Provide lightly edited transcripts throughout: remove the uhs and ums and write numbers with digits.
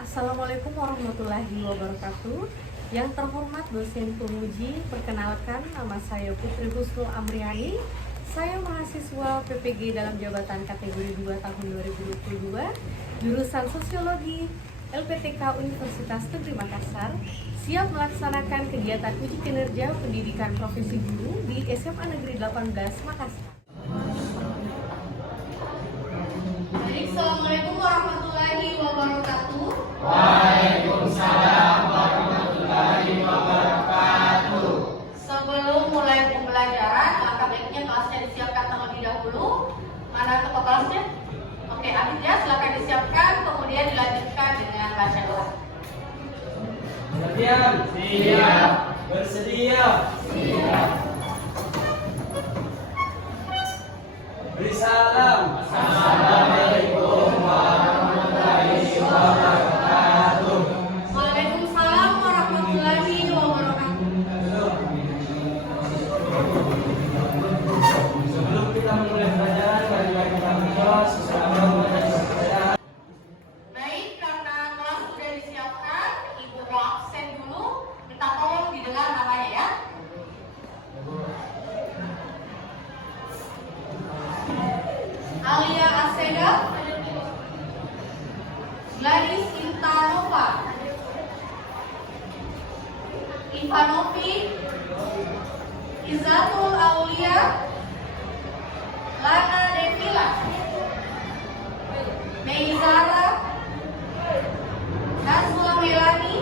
Assalamualaikum warahmatullahi wabarakatuh. Yang terhormat dosen penguji, perkenalkan nama saya Putri Husnul Amriani. Saya mahasiswa PPG dalam jabatan kategori 2 tahun 2022, jurusan Sosiologi LPTK Universitas Negeri Makassar, siap melaksanakan kegiatan uji kinerja pendidikan profesi guru di SMA Negeri 18 Makassar. Assalamualaikum warahmatullahi wabarakatuh. Waalaikumsalam warahmatullahi wabarakatuh. Sebelum mulai pembelajaran, langkah baiknya kelasnya disiapkan terlebih dahulu. Mana ketua kelasnya? Oke, Aditya silakan disiapkan, kemudian dilanjutkan dengan baca doa. Berdiam. Siap. Bersedia. Siap. Beri salam. Assalamualaikum warahmatullahi wabarakatuh. Waalaikumsalam warahmatullahi wabarakatuh. Sebelum kita memulai pelajaran, marilah kita berdoa sesama membaca. Baik, karena kelas sudah disiapkan, Ibu mau absen dulu. Minta tolong didengar namanya ya. Alia Aseda, Gladys Intanova, Ivanovi, Izatul Aulia, Lana Devila, Meizara, Nazwa Melani,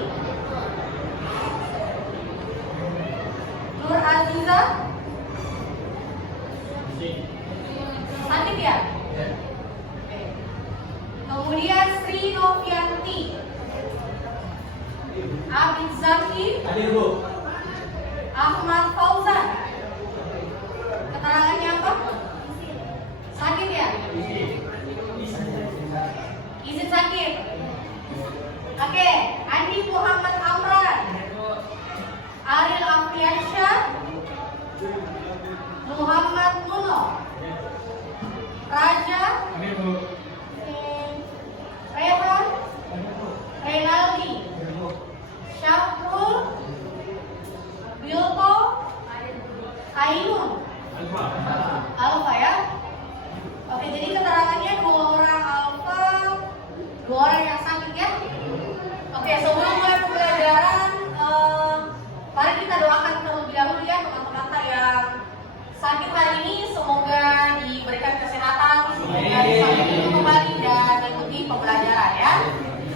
Nur Aziza, Sakit ya? Oke. Kemudian Sri Novianti, Abid Zaki, Hadir, Bu. Ahmad Fauzan. Keterangannya apa? Sakit ya? Izin sakit. Oke, Andi Muhammad Amran, Ariel Afriansyah, Muhammad Nuno, Raja, Rehan, Renaldi, Syafrul, Bilko, Ainun, Alfa ya. Oke, jadi keterangannya 2 orang Alfa, 2 orang yang sakit ya. Oke, sebelum mulai pembelajaran, mari kita doakan terlebih dahulu ya teman-teman yang sakit hari ini, semoga diberikan kesehatan, semoga bisa hidup kembali dan mengikuti pembelajaran ya.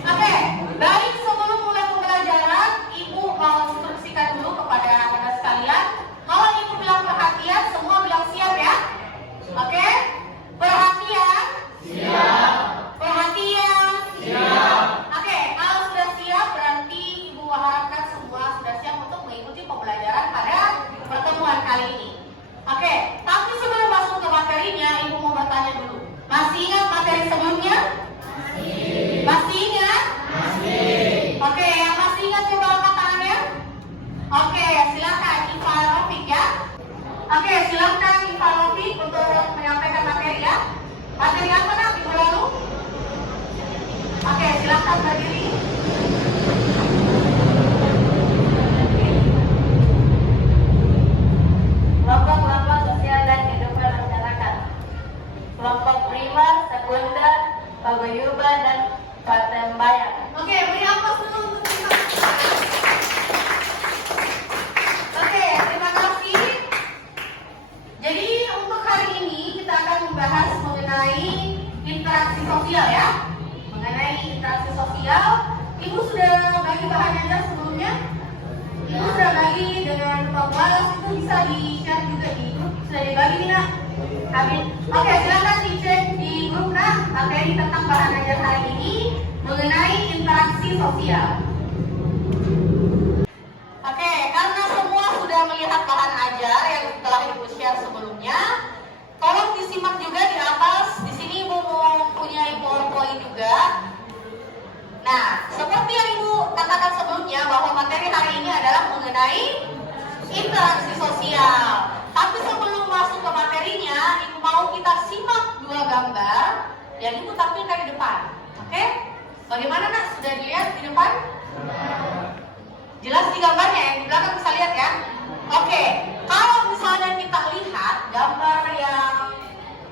Oke, baik, sebelum mulai pembelajaran, Ibu mau instruksikan dulu kepada anak-anak sekalian. Kalau Ibu bilang perhatian, semua bilang siap ya. Oke, perhatian. Siap. Perhatian. Siap. Oke, kalau sudah siap berarti Ibu harapkan semua sudah siap untuk mengikuti pembelajaran pada pertemuan kali ini. Oke, tapi sebelum masuk ke materinya, Ibu mau bertanya dulu. Masih ingat materi sebelumnya? Masih ingat? Oke, yang masih ingat coba angkat tangannya. Oke, silakan Iva Rafiq ya. Oke, silakan Iva Rafiq untuk menyampaikan materi ya. Materi apa nak minggu lalu? Oke, silakan berdiri. Kelompok-kelompok sosial dan kehidupan masyarakat. Kelompok primer, sekunder, paguyuban, dan patembayan. Oke, beri aplaus dulu untuk kita. Oke, terima kasih. Jadi untuk hari ini kita akan membahas mengenai interaksi sosial ya. Mengenai interaksi sosial Amin. Oke, silakan dicek di grup materi tentang bahan ajar hari ini mengenai interaksi sosial. Oke, karena semua sudah melihat bahan ajar yang telah Ibu share sebelumnya, tolong disimak juga di atas. Di sini Ibu mempunyai PowerPoint juga. Nah, seperti yang Ibu katakan sebelumnya bahwa materi hari ini adalah mengenai interaksi sosial. Tapi sebelum masuk ke materinya, Ibu mau kita simak dua gambar yang Ibu tampilkan di depan. Oke? Bagaimana nak? Sudah dilihat di depan? Jelas di gambarnya, yang di belakang bisa lihat ya? Oke, kalau misalnya kita lihat gambar yang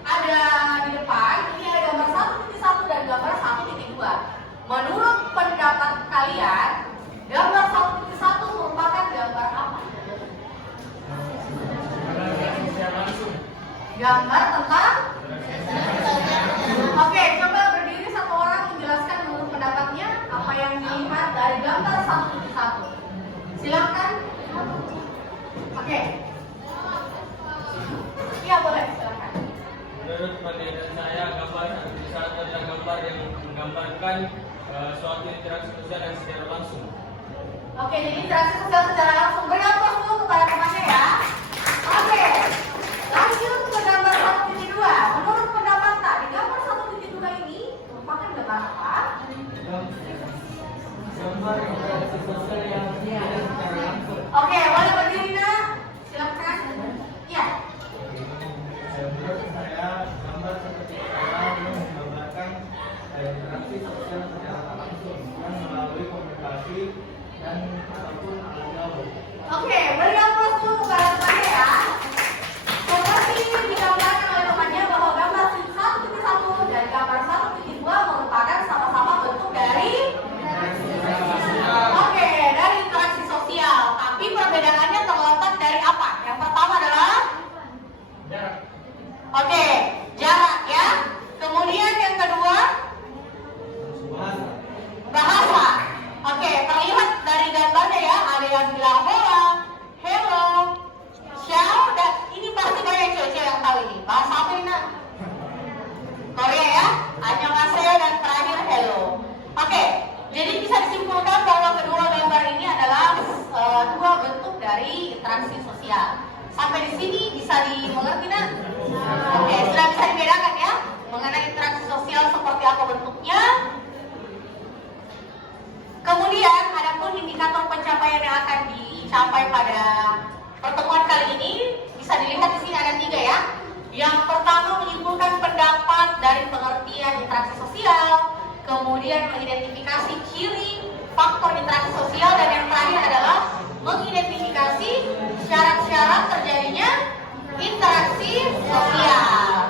ada di depan, ini ada gambar 1.1 dan gambar 1.2. Menurut pendapat kalian, gambar 1.1 merupakan gambar apa? Gambar tentang? Oke, coba berdiri satu orang menjelaskan menurut pendapatnya apa yang dilihat dari gambar 1.1. Silakan. Oke. Iya, boleh, silakan. Menurut penelitian saya, gambar 1.1 adalah gambar yang menggambarkan suatu interaksi sosial yang secara langsung. Oke, jadi interaksi sosial secara langsung. Beri aplaus dulu kepada temannya ya. Oke, lanjut ke gambar 1.2. Menurut pendapat tak, di gambar 1.2 ini merupakan gambar apa? Gambar interaksi sosial yang secara langsung. Oke, boleh berdiri nak. Silakan. Iya. Menurut saya, gambar seperti ini menggambarkan interaksi sosial secara langsung yang melalui komunikasi dan ataupun audio. Oke, beri aplaus dulu kepada temannya ya. Seperti digambarkan oleh temannya bahwa gambar 1.1 dan gambar 1.2 merupakan sama-sama bentuk dari dari interaksi sosial. Tapi perbedaannya terletak dari apa? Yang pertama adalah jarak ya. Kemudian yang kedua bahasa. Terlihat dari gambarnya ya, ada yang bilang hello, ciao, dan ini pasti banyak cewek-cewek yang tahu ini. Bahasa apa ini nak? Korea ya, annyeonghaseyo dan terakhir hello. Jadi bisa disimpulkan bahwa kedua gambar ini adalah dua bentuk dari interaksi sosial. Sampai di sini bisa dimengerti nak? Sudah bisa dibedakan ya mengenai interaksi sosial seperti apa bentuknya. Kemudian adapun indikator pencapaian yang akan dicapai pada pertemuan kali ini bisa dilihat di sini ada 3 ya. Yang pertama menyimpulkan pendapat dari pengertian interaksi sosial, kemudian mengidentifikasi ciri faktor interaksi sosial, dan yang terakhir adalah mengidentifikasi syarat-syarat terjadinya interaksi sosial.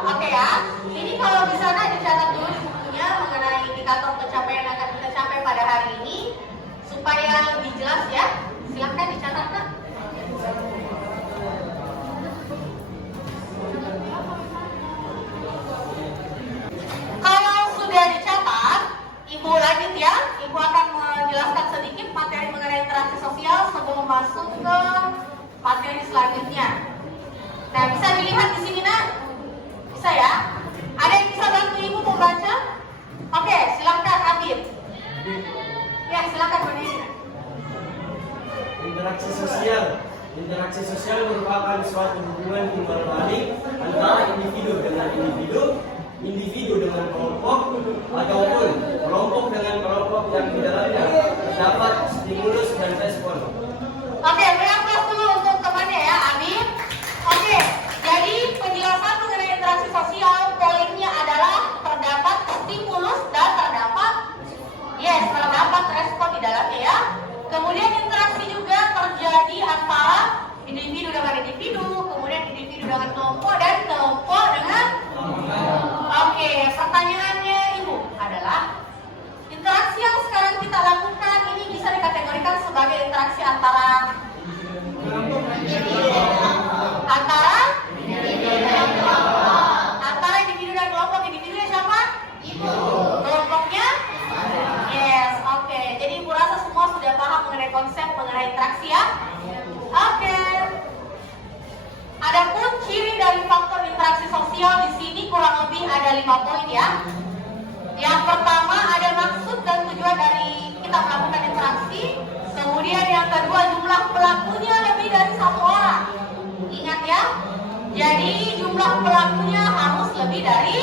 Oke ya, ini kalau bisa dicatat dulu di bukunya mengenai indikator pencapaian yang akan kita capai pada hari ini supaya lebih jelas ya. Silahkan dicatat nak. Kalau sudah dicatat, Ibu lanjut ya. Ibu akan menjelaskan sedikit materi mengenai interaksi sosial sebelum masuk ke materi selanjutnya. Nah, bisa dilihat di sini nak? Bisa ya? Ada yang bisa bantu Ibu membaca? Oke, silakan Abid. Ya, silakan berdiri. Interaksi sosial merupakan suatu hubungan timbal balik antara individu dengan individu dengan kelompok, ataupun kelompok dengan kelompok yang di dalamnya terdapat stimulus dan respon. Oke, beri aplaus dulu untuk temannya ya, Amin. Oke, jadi penjelasan mengenai interaksi sosial poinnya adalah terdapat stimulus dan terdapat respon di dalamnya ya. Kemudian interaksi juga terjadi antara individu dengan individu, kemudian individu dengan kelompok, dan kelompok dengan Oke, pertanyaannya Ibu adalah interaksi yang sekarang kita lakukan ini bisa dikategorikan sebagai interaksi antara ada 5 poin ya. Yang pertama ada maksud dan tujuan dari kita melakukan interaksi. Kemudian yang kedua jumlah pelakunya lebih dari 1 orang. Ingat ya. Jadi jumlah pelakunya harus lebih dari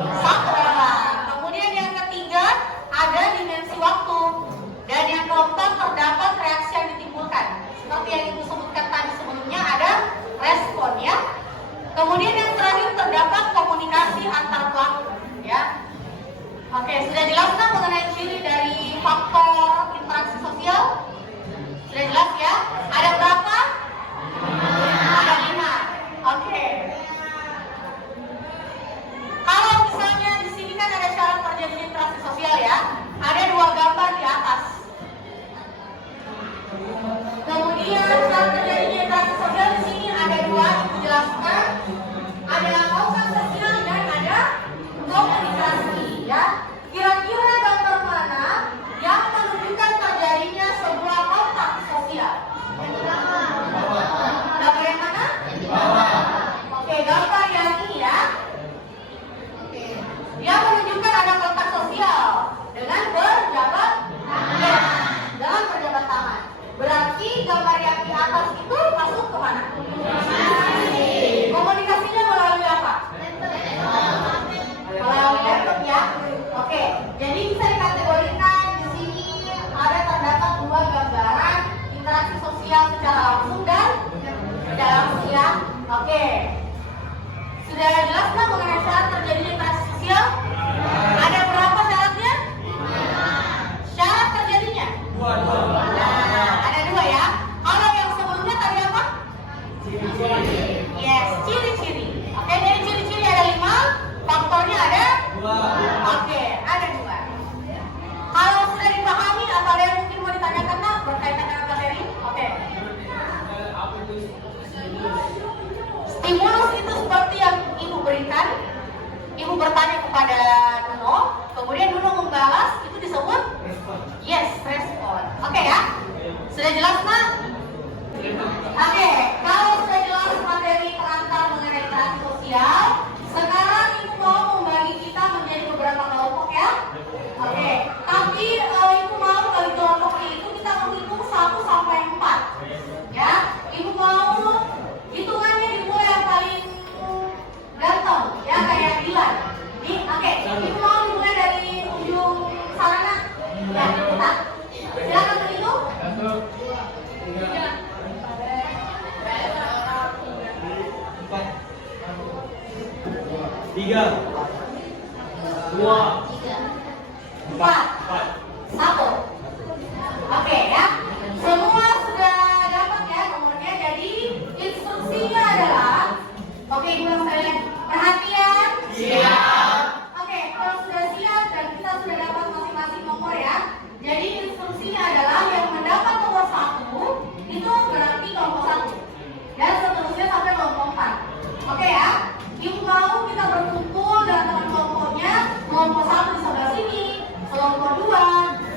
1 orang. Kemudian yang ketiga ada dimensi waktu. Dan yang keempat terdapat reaksi yang ditimbulkan. Seperti yang ibu sebutkan tadi sebelumnya ada respon ya. Kemudian yang terakhir terdapat komunikasi antar pelaku ya. Oke, sudah jelas kan mengenai ciri dari faktor interaksi sosial? Sudah jelas ya? Ada berapa? Ada 5. Oke. Kalau misalnya di sini kan ada syarat terjadinya interaksi sosial ya. Ada 2 gambar di atas. Kemudian syarat terjadinya interaksi sosial di sini ada 2 dijelaskan. Ada kausal sosial dan ada komunikasi ya. Kira-kira gambar mana yang menunjukkan terjadinya sebuah kontak sosial? Gambar yang mana? Oke, gambar yang ini ya. Dia menunjukkan ada kontak sosial dengan berjabat tangan. Dengan berjabat tangan. Berarti gambar yang di atas itu masuk ke mana? Komunikasinya melalui apa? Melalui laptop ya. Oke, jadi bisa dikategorikan di sini ada terdapat 2 gambaran interaksi sosial secara langsung dan tidak langsung ya. Oke. Sudah jelas kan mengenai syarat terjadinya interaksi sosial? Ada berapa syaratnya? Syarat terjadinya? Nah, ada 2 ya. Kalau yang sebelumnya tadi apa? Yes, ciri-ciri. Oke, jadi ciri-ciri ada 5, faktornya ada 2. Oke, ada 2. Kalau sudah dipahami atau ada yang mungkin mau ditanyakan nak berkaitan dengan materi? Oke. Stimulus itu seperti yang ibu berikan. Ibu bertanya kepada Nuno, kemudian Nuno membalas, itu disebut yes, respon. Oke ya? Sudah jelas nak? Oke, kalau sudah jelas materi pengantar mengenai interaksi sosial, sekarang ibu mau membagi kita menjadi beberapa kelompok ya. Oke, tapi ibu mau bagi kelompoknya itu kita menghitung 1 sampai 4. Ya, ibu mau hitungannya dimulai yang paling ganteng ya, kayak Dilan. Oke, ibu mau dimulai dari ujung sana. Ya, bentar. Silakan berhitung. 3, 2, 4, 1. Oke ya, semua sudah dapat ya nomornya. Jadi instruksinya adalah, oke ibu yang sekalian perhatian. Siap. Oke, kalau sudah siap dan kita sudah dapat masing-masing nomor ya. Jadi instruksinya adalah yang mendapat nomor 1 itu berarti kelompok 1 dan seterusnya sampai kelompok 4. Oke ya. Ibu mau kita berkumpul dengan teman kelompoknya, kelompok 1 di sebelah sini, kelompok 2,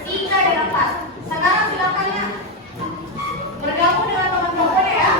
3, dan 4. Sekarang silakan ya bergabung dengan teman kelompoknya ya.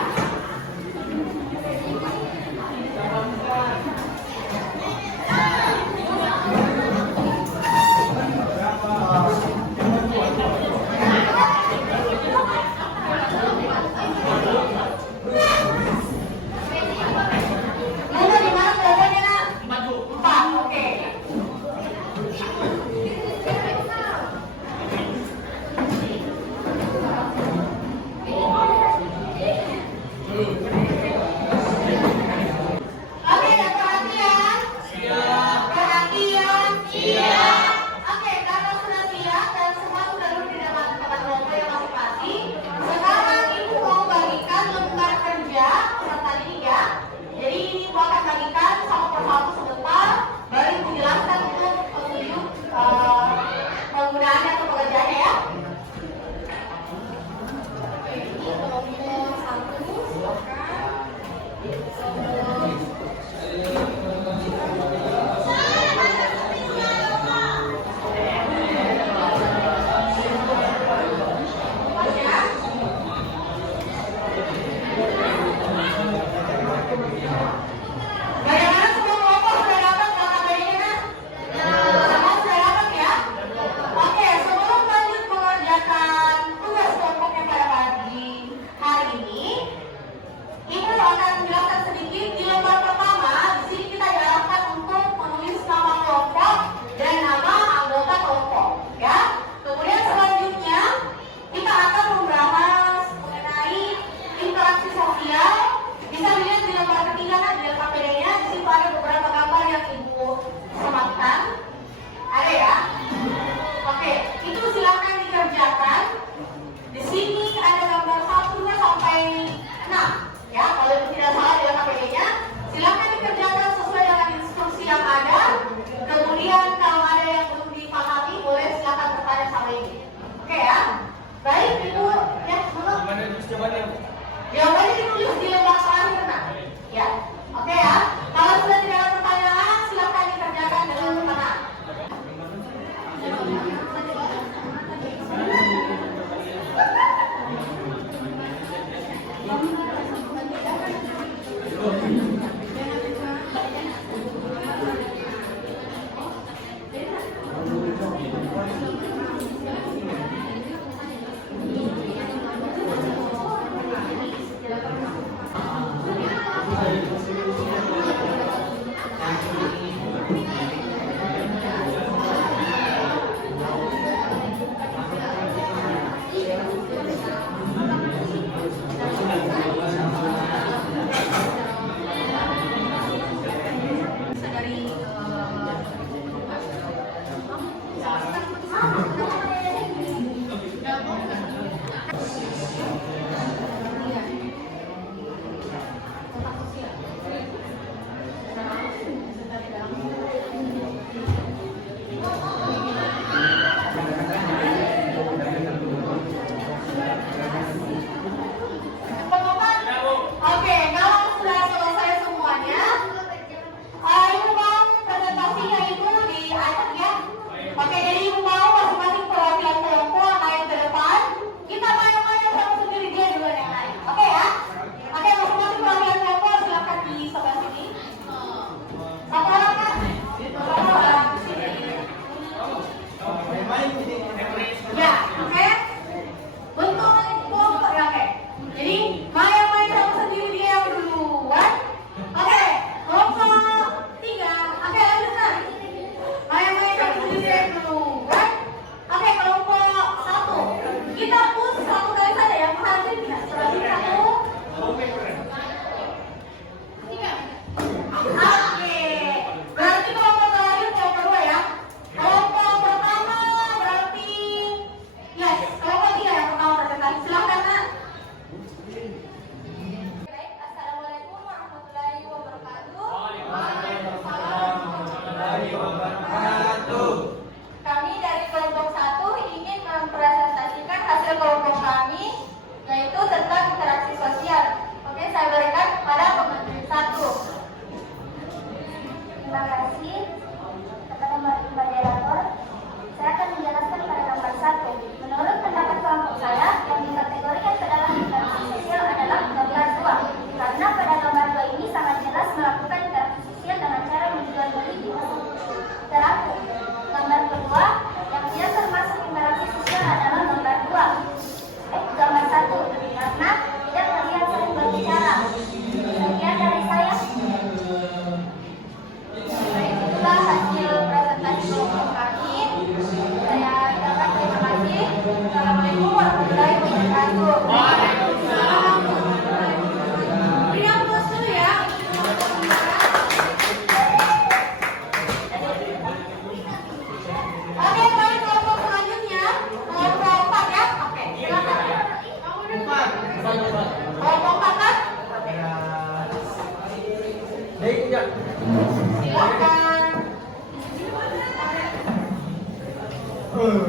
Yang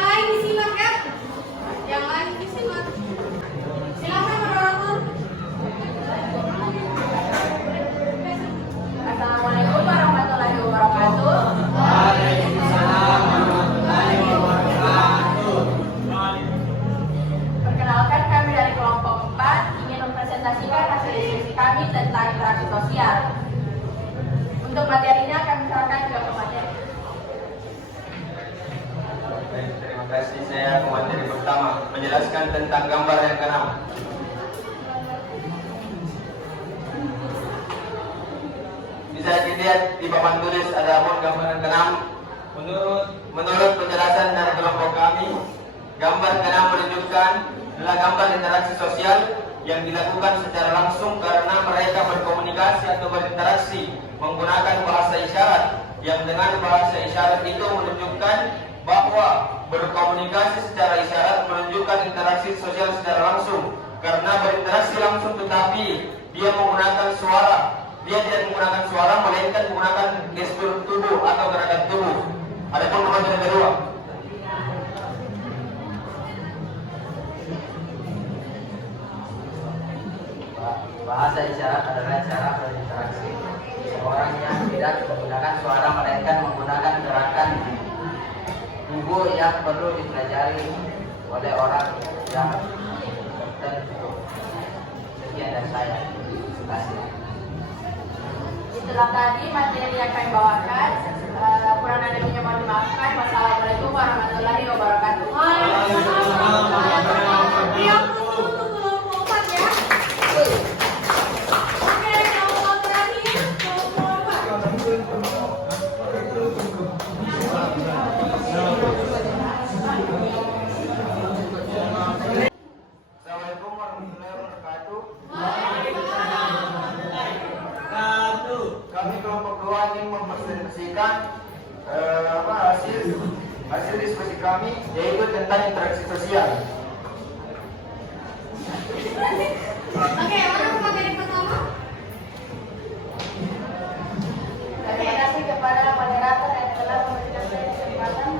lain disimak ya. Yang lain disimak. Silakan moderator. Assalamualaikum warahmatullahi wabarakatuh. Waalaikumsalam warahmatullahi wabarakatuh. Perkenalkan, kami dari kelompok 4 ingin mempresentasikan hasil diskusi kami tentang interaksi sosial. Untuk materinya kami serahkan ke pemateri. Terima kasih. Saya pemateri pertama menjelaskan tentang gambar yang ke-6. Bisa dilihat di papan tulis ada gambar yang ke-6. Menurut penjelasan dari kelompok kami, gambar ke-6 menunjukkan adalah gambar interaksi sosial yang dilakukan secara langsung karena mereka berkomunikasi atau berinteraksi menggunakan bahasa isyarat, yang dengan bahasa isyarat itu menunjukkan bahwa berkomunikasi secara isyarat menunjukkan interaksi sosial secara langsung karena berinteraksi langsung, tetapi dia menggunakan suara. Dia tidak menggunakan suara melainkan menggunakan gestur tubuh atau gerakan tubuh. Adapun materi kedua, bahasa isyarat adalah cara berinteraksi seorang yang tidak menggunakan suara melainkan menggunakan gerakan tubuh yang perlu dipelajari oleh orang yang tertentu. Sekian dari saya. Terima kasih. Itulah tadi materi yang kami bawakan. Kurang ada yang mohon dimaafkan. Wassalamualaikum warahmatullahi wabarakatuh. Yang untuk kelompok 4 ya. Oke, kelompok terakhir, kelompok 4. Assalamualaikum warahmatullahi wabarakatuh. Kami kelompok 2 ingin mempresentasikan hasil diskusi kami, yaitu tentang interaksi sosial. Oke, mana pemateri pertama? Terima kasih kepada moderator yang telah memberikan saya kesempatan.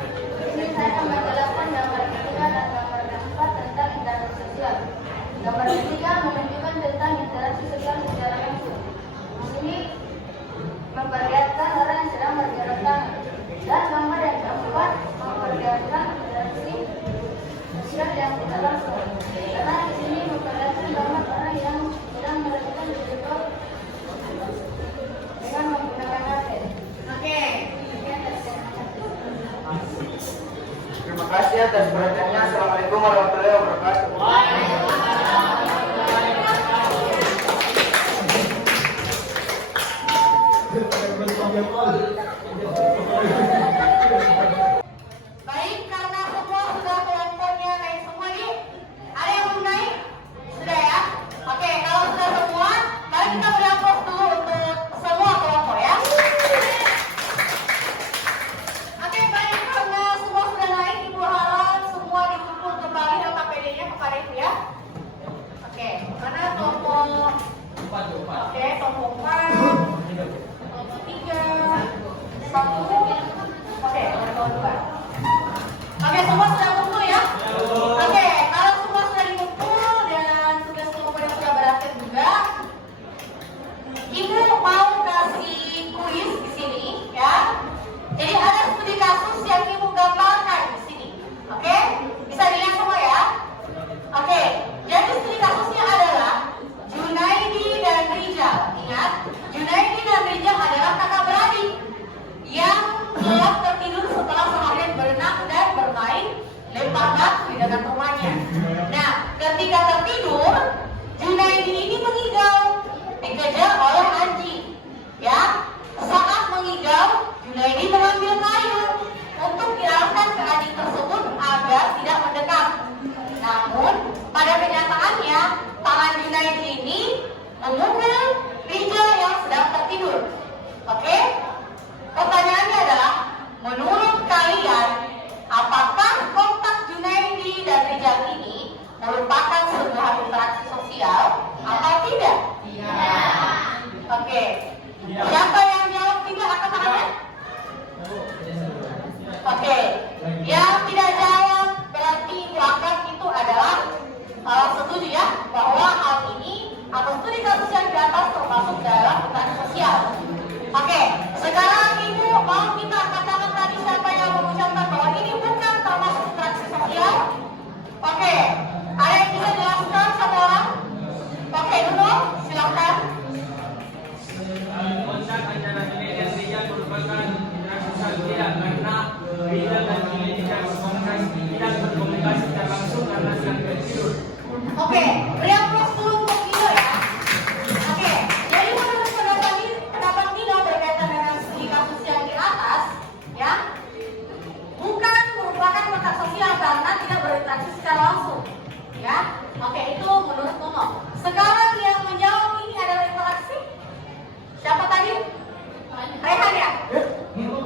Ini saya akan menjelaskan gambar ketiga dan gambar keempat tentang interaksi sosial. Gambar ketiga menunjukkan tentang interaksi sosial secara langsung. Ini memperlihatkan orang yang sedang berjabat tangan. Dan gambar yang keempat memperlihatkan interaksi sosial yang tidak langsung. Karena di sini memperlihatkan gambar orang yang sedang melakukan video dengan menggunakan HP. Oke. Terima kasih atas perhatiannya. Assalamualaikum warahmatullahi wabarakatuh. Baik, karena semua sudah kelompoknya naik semua nih. Ada yang belum naik? Sudah ya? Oke, kalau sudah semua, mari kita beri aplaus dulu untuk semua kelompok ya. Oke, baik, karena semua sudah naik, Ibu harap semua dikumpul kembali LKPD-nya kepada Ibu ya. Oke, karena kelompok Oke, kelompok 4, kelompok 3, 1, oke, kelompok 2. Oke, semua sudah kumpul ya? Oke, kalau semua sudah dikumpul dan sudah kelompoknya sudah beraktif juga, Ibu mau kasih kuis di sini ya. Jadi ada studi kasus yang Ibu gambarkan di sini. Oke? Bisa dilihat semua ya? Oke, jadi studi kasusnya adalah Junaidi dan Rijal. Ingat, Junaidi dan Rijal adalah kakak beradik yang gelap tertidur setelah seharian berenang dan bermain lempar batu di dekat rumahnya. Nah, ketika tertidur, Junaidi ini mengigau, dikejar oleh anjing. Ya, saat mengigau, Junaidi mengambil kayu untuk diarahkan ke anjing tersebut agar tidak mendekat. Namun, pada kenyataannya, tangan Junaidi ini memukul Rijal yang sedang tertidur. Oke? Pertanyaannya adalah, menurut kalian, apakah kontak Junaidi dan Rijal ini merupakan sebuah interaksi sosial atau tidak? Iya. Oke. Siapa yang jawab tidak angkat tangannya? setuju ya bahwa hal ini atau studi kasus yang di atas termasuk dalam interaksi sosial. Oke, sekarang Ibu mau kita katakan tadi siapa yang mengucapkan bahwa ini bukan termasuk interaksi sosial? Oke, ada yang bisa jelaskan satu orang? Oke, dulu silakan. Kontak antara nilai dan nilai merupakan interaksi sosial tidak karena nilai dan nilai tidak berkomunikasi secara langsung karena sedang tidur. Oke, beri aplaus dulu untuk Nino ya. Oke, jadi menurut pendapat Nino berkaitan dengan studi kasus yang di atas, ya, bukan merupakan kontak sosial karena tidak berinteraksi secara langsung, ya. Oke, itu menurut Nino. Sekarang yang menjawab ini adalah interaksi. Siapa tadi? Rehan ya?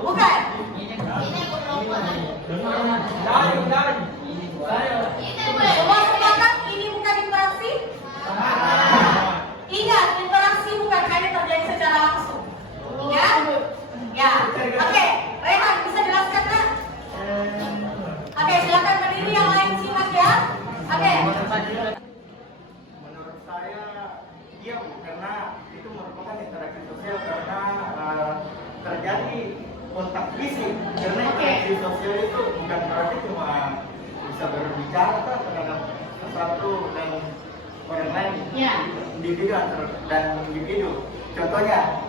Bukan. Semua sepakat ini bukan interaksi? Ingat, interaksi bukan hanya terjadi secara langsung. Ingat? Ya. Oke, Rehan bisa jelaskan kan? Oke, silakan berdiri yang lain sih Mas ya. Oke. Menurut saya iya Bu, karena itu merupakan interaksi sosial karena terjadi kontak fisik. Karena Oke. interaksi sosial itu bukan berarti cuma bisa berbicara terhadap sesuatu dan orang lain, Ya. individu dan individu. Contohnya,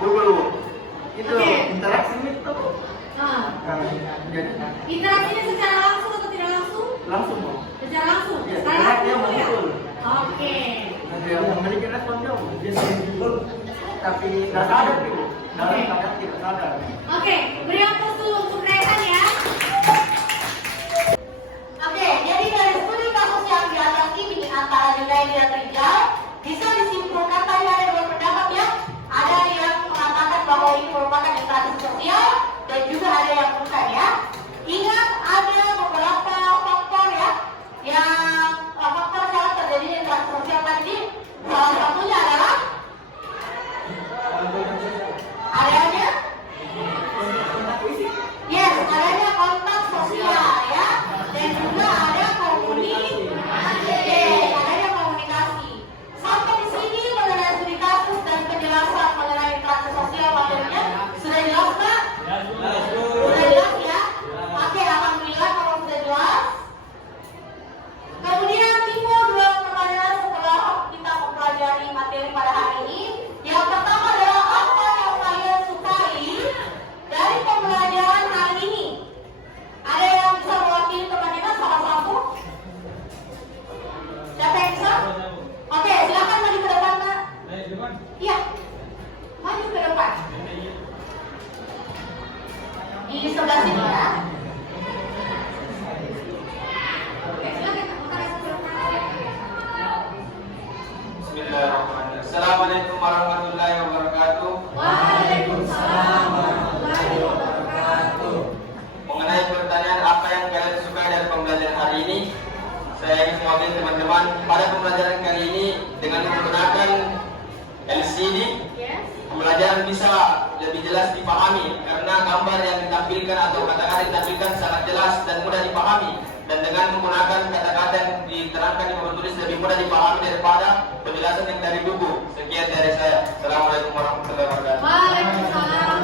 dulu itu Oke. interaksi itu Nah, jadi interaksinya secara langsung atau tidak langsung? langsung Bu. Secara langsung. Iya, Secara karena dia langsung ya. memukul. Oke. Dia memiliki respon jauh, dia sendiri tapi tidak sadar Bu, dalam Oke. keadaan tidak sadar. Oke, beri aplaus dulu untuk Rehan ya. Oke, jadi dari studi kasus yang di atas ini antara nilai dan Rijal bisa disimpulkan tadi ada dua pendapat ya. Ada yang mengatakan bahwa ini merupakan interaksi sosial dan juga ada yang bukan ya. Ingat ada beberapa faktor ya yang faktor syarat terjadinya interaksi sosial tadi. Salah satunya adalah adanya yes, adanya kontak sosial ya, dan juga ada komunikasi. Adanya komunikasi. Sampai di sini mengenai studi kasus dan penjelasan mengenai interaksi sosial materinya sudah jelas Pak? Sudah jelas ya? Oke, alhamdulillah kalau sudah jelas. Kemudian timbul dua pertanyaan setelah kita mempelajari materi pada hari ini. Yang pertama adalah apa yang kalian sukai dari pembelajaran hari ini? Ada yang bisa mewakili teman kita salah satu? Siapa yang bisa? Oke, silakan maju ke depan Kak. Iya, maju ke depan. Di sebelah sini ya. Oke, silakan Kak. Makasih sudah. Bismillahirrahmanirrahim. Assalamualaikum warahmatullahi wabarakatuh. Waalaikumsalam warahmatullahi wabarakatuh. Mengenai pertanyaan apa yang kalian suka dari pembelajaran hari ini, saya ingin mewakili teman-teman pada pembelajaran kali ini dengan menggunakan LCD. Yes. Pembelajaran bisa lebih jelas dipahami karena gambar yang ditampilkan atau kata-kata yang ditampilkan sangat jelas dan mudah dipahami, dan dengan menggunakan kata-kata yang diterangkan di papan tulis lebih mudah dipahami daripada penjelasan yang dari buku. Sekian dari saya. Assalamualaikum warahmatullahi wabarakatuh. Waalaikumsalam